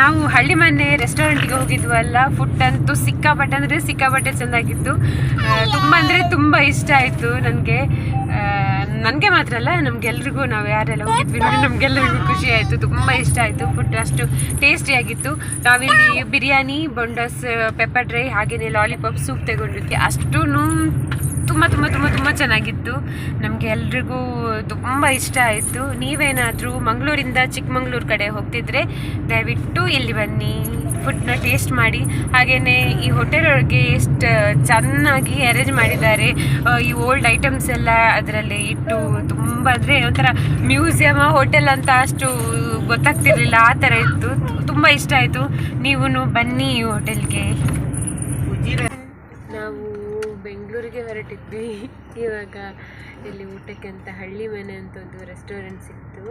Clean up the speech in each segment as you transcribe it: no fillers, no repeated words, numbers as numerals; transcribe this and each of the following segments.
ನಾವು ಹಳ್ಳಿ ಮನೆ ರೆಸ್ಟೋರೆಂಟ್ಗೆ ಹೋಗಿದ್ವಲ್ಲ. ಫುಡ್ ಅಂತೂ ಸಿಕ್ಕಾಪಟ್ಟೆ ಚೆಂದಾಗಿತ್ತು. ತುಂಬ ಅಂದರೆ ತುಂಬ ಇಷ್ಟ ಆಯಿತು ನನಗೆ ಮಾತ್ರ ಅಲ್ಲ, ನಮಗೆಲ್ರಿಗೂ, ನಾವು ಯಾರೆಲ್ಲ ಹೋಗಿದ್ವಿ ನೋಡಿ ನಮಗೆಲ್ಲರಿಗೂ ಖುಷಿ ಆಯಿತು. ತುಂಬ ಇಷ್ಟ ಆಯಿತು. ಫುಡ್ ಅಷ್ಟು ಟೇಸ್ಟಿಯಾಗಿತ್ತು. ನಾವಿಲ್ಲಿ ಬಿರಿಯಾನಿ, ಬೊಂಡಸ್, ಪೆಪ್ಪರ್ ಡ್ರೈ, ಹಾಗೆಯೇ ಲಾಲಿಪಾಪ್, ಸೂಪ್ ತಗೊಂಡಿದ್ವಿ. ಅಷ್ಟೂ ತುಂಬ ಚೆನ್ನಾಗಿತ್ತು. ನಮಗೆ ಎಲ್ರಿಗೂ ತುಂಬ ಇಷ್ಟ ಆಯಿತು. ನೀವೇನಾದರೂ ಮಂಗಳೂರಿಂದ ಚಿಕ್ಕಮಂಗ್ಳೂರು ಕಡೆ ಹೋಗ್ತಿದ್ರೆ ದಯವಿಟ್ಟು ಇಲ್ಲಿ ಬನ್ನಿ, ಫುಡ್ನ ಟೇಸ್ಟ್ ಮಾಡಿ. ಹಾಗೆಯೇ ಈ ಹೋಟೆಲ್ ಒಳಗೆ ಎಷ್ಟು ಚೆನ್ನಾಗಿ ಅರೇಂಜ್ ಮಾಡಿದ್ದಾರೆ. ಈ ಓಲ್ಡ್ ಐಟಮ್ಸ್ ಎಲ್ಲ ಅದರಲ್ಲಿ ಇಟ್ಟು ತುಂಬ ಅಂದರೆ ಒಂಥರ ಮ್ಯೂಸಿಯಮ್ ಹೋಟೆಲ್ ಅಂತ ಅಷ್ಟು ಗೊತ್ತಾಗ್ತಿರ್ಲಿಲ್ಲ, ಆ ಥರ ಇತ್ತು. ತುಂಬ ಇಷ್ಟ ಆಯಿತು. ನೀವು ಬನ್ನಿ ಈ ಹೋಟೆಲ್ಗೆ. ನಾವು ಬೆಂಗಳೂರಿಗೆ ಹೊರಟಿದ್ವಿ. ಇವಾಗ ಇಲ್ಲಿ ಊಟಕ್ಕೆ ಅಂತ ಹಳ್ಳಿ ಮನೆ ಅಂತ ಒಂದು ರೆಸ್ಟೋರೆಂಟ್ ಸಿಕ್ತು.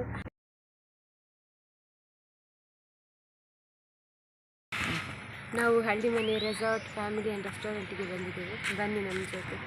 ನಾವು ಹಳ್ಳಿ ಮನೆ ರೆಸಾರ್ಟ್ ಫ್ಯಾಮಿಲಿ ಆ್ಯಂಡ್ ರೆಸ್ಟೋರೆಂಟಿಗೆ ಬಂದಿದ್ದೇವೆ. ಬನ್ನಿ ನಮ್ಮ ಜೊತೆ.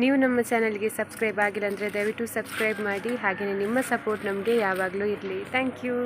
ನೀವು ನಮ್ಮ ಚಾನಲ್ಗೆ ಸಬ್ಸ್ಕ್ರೈಬ್ ಆಗಿಲ್ಲ ಅಂದರೆ ದಯವಿಟ್ಟು ಸಬ್ಸ್ಕ್ರೈಬ್ ಮಾಡಿ. ಹಾಗೆಯೇ ನಿಮ್ಮ ಸಪೋರ್ಟ್ ನಮಗೆ ಯಾವಾಗಲೂ ಇರಲಿ. Thank you.